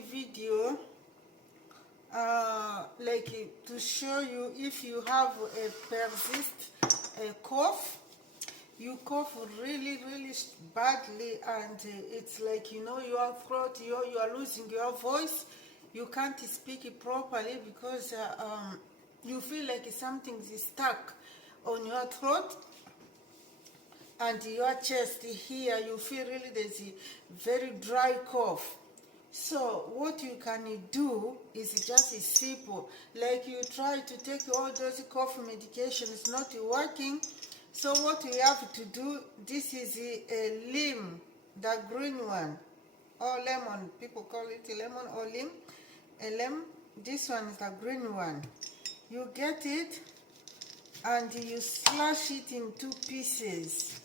video like to show you if you have a cough. You cough really badly, and it's like, you know, your throat, you are losing your voice. You can't speak it properly because you feel like something is stuck on your throat and your chest here. You feel really there's a very dry cough. So what you can do is just simple, like you try to take all those cough medication, it's not working. So what we have to do, this is a lemon, the green one, or lemon, people call it lemon or lim, a lemon. This one is the green one. You get it and you slash it in 2 pieces.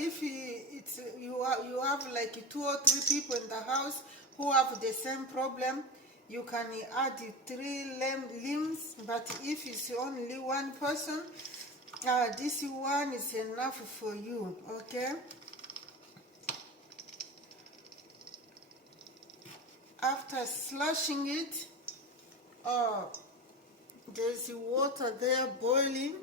If you have like 2 or 3 people in the house who have the same problem, you can add 3 limbs. But if it's only one person, this one is enough for you. Okay. After slashing it, there's water there boiling.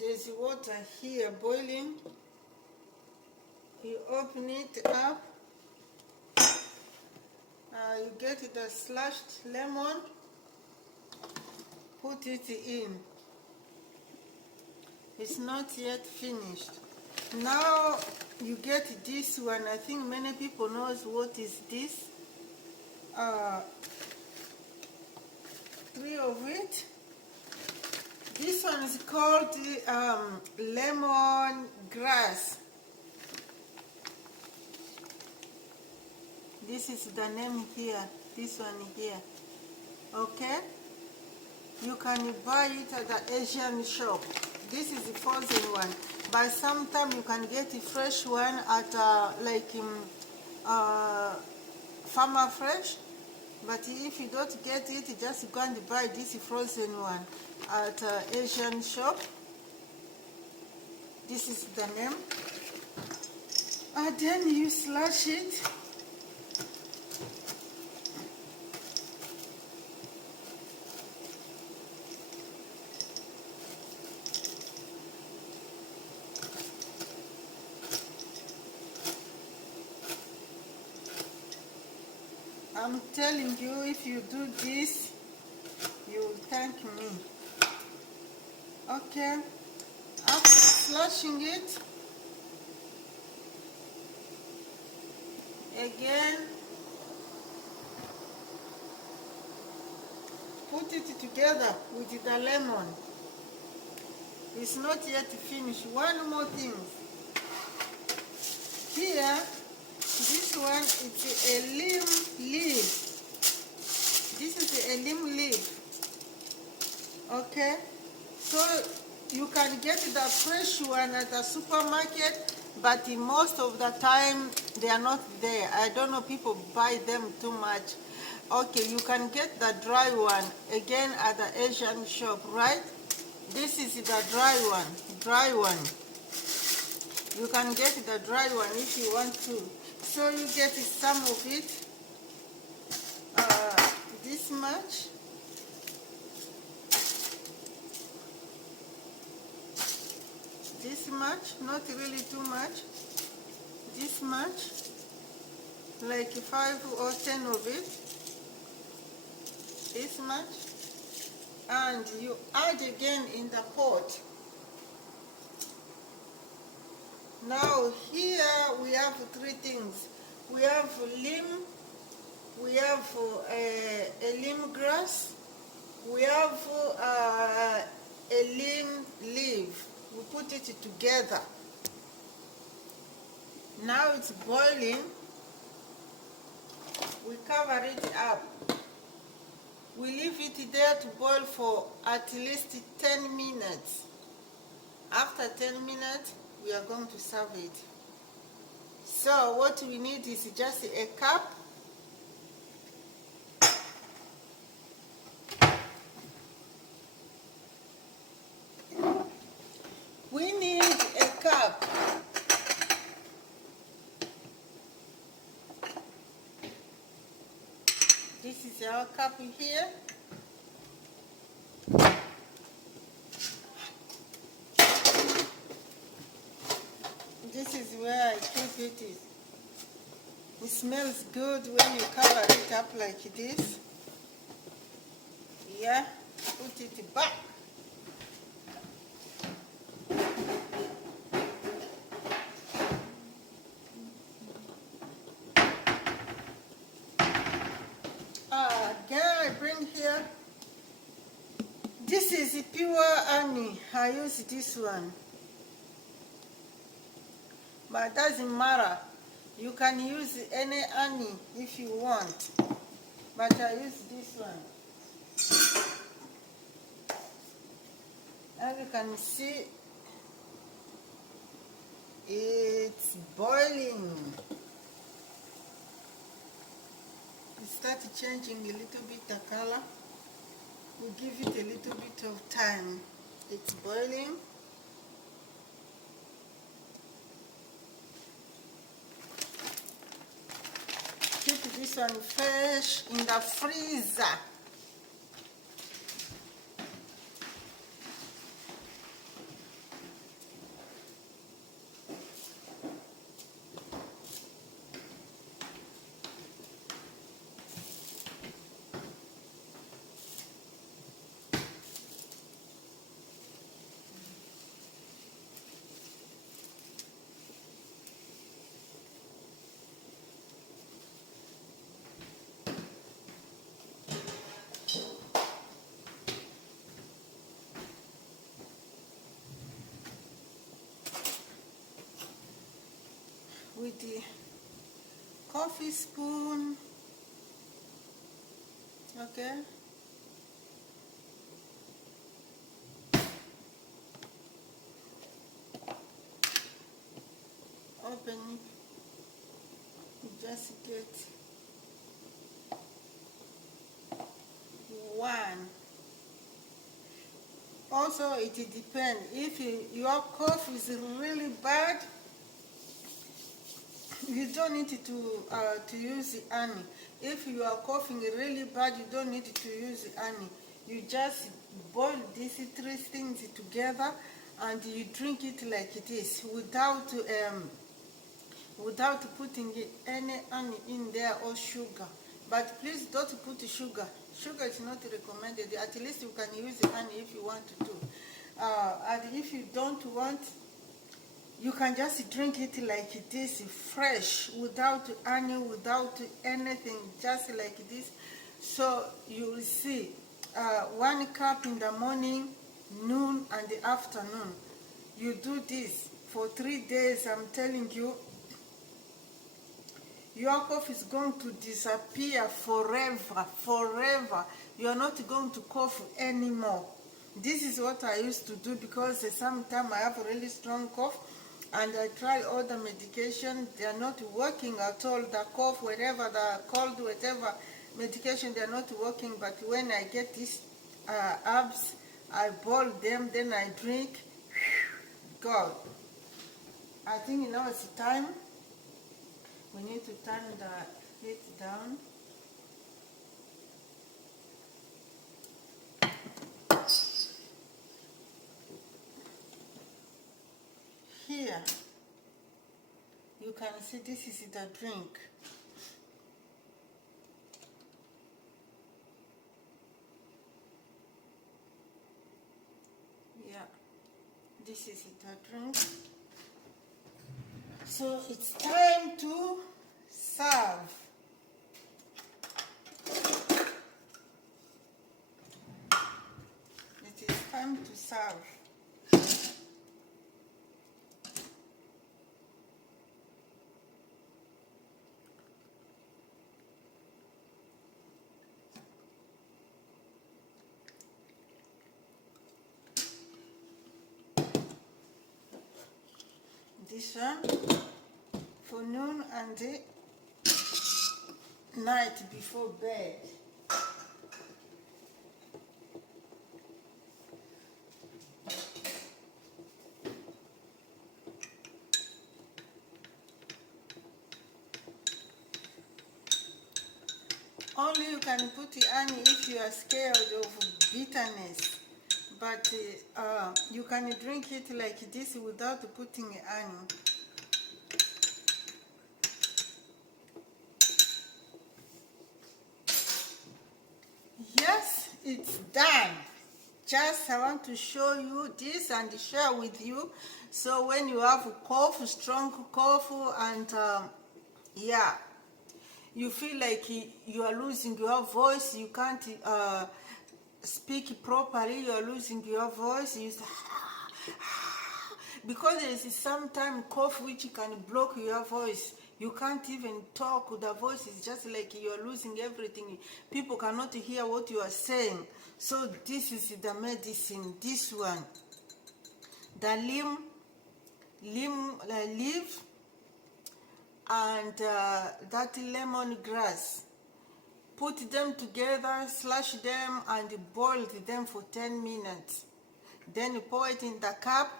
There's water here boiling. You open it up. You get the slashed lemon. Put it in. It's not yet finished. Now you get this one. I think many people knows what is this. 3 of it. This one is called lemon grass. This is the name here, this one here. Okay? You can buy it at the Asian shop. This is the frozen one. But sometimes you can get a fresh one at Farmer Fresh. But if you don't get it, just go and buy this frozen one at Asian shop. This is the name. And then you slash it. I'm telling you, if you do this, you will thank me. Okay, after slashing it, again, put it together with the lemon. It's not yet finished. One more thing. Here, this one is a lim leaf. This is a lim leaf. Okay? So you can get the fresh one at the supermarket, but most of the time they are not there. I don't know, people buy them too much. Okay, you can get the dry one again at the Asian shop, right? This is the dry one. You can get the dry one if you want to. So you get some of it, this much. This much, not really too much. This much, like 5 or 10 of it. This much. And you add again in the pot. Now here we have 3 things. We have lim, we have a lemongrass, we have a lim leaf. We put it together. Now it's boiling. We cover it up. We leave it there to boil for at least 10 minutes. After 10 minutes, we are going to serve it. So what we need is just a cup This is our cup here. This is where I keep it. It smells good when you cover it up like this. Yeah, put it back. Again, I bring here. This is pure honey. I use this one. But it doesn't matter. You can use any honey if you want. But I use this one. As you can see, it's boiling. It starts changing a little bit the color. We give it a little bit of time. It's boiling. Keep this one fresh in the freezer. With the coffee spoon, okay? Open it, you just get one. Also, it depends. If your cough is really bad, you don't need to use the honey. If you are coughing really bad, you don't need to use the honey. You just boil these three things together and you drink it like it is without putting any honey in there or sugar. But please don't put sugar. Sugar is not recommended. At least you can use the honey if you want to. And if you don't want, you can just drink it like it is, fresh, without honey, without anything, just like this. So you will see 1 cup in the morning, noon, and the afternoon. You do this for 3 days, I'm telling you, your cough is going to disappear forever, forever. You're not going to cough anymore. This is what I used to do because sometimes I have a really strong cough and I try all the medication. They are not working at all. The cough, whatever, the cold, whatever medication, they are not working. But when I get these herbs, I boil them, then I drink. God, I think now it's time. We need to turn the heat down. Here, you can see this is the drink. Yeah, this is the drink. So it's time to serve. It is time to serve. This one for noon and the night before bed. only you can put the honey if you are scared of bitterness, but you can drink it like this without putting honey. Yes, it's done. Just I want to show you this and share with you, so when you have a cough, strong cough, and yeah, you feel like you are losing your voice, you can't speak properly, you are losing your voice, you say, because there is sometimes cough which can block your voice. You can't even talk. The voice is just like you are losing everything. People cannot hear what you are saying. So this is the medicine. This one, the leaf, and that lemongrass. Put them together, slash them, and boil them for 10 minutes. Then you pour it in the cup.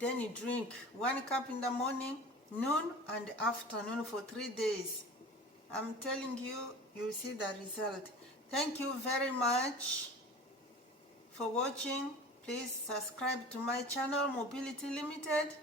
Then you drink 1 cup in the morning, noon, and afternoon for 3 days. I'm telling you, you'll see the result. Thank you very much for watching. Please subscribe to my channel, Mobility Limited.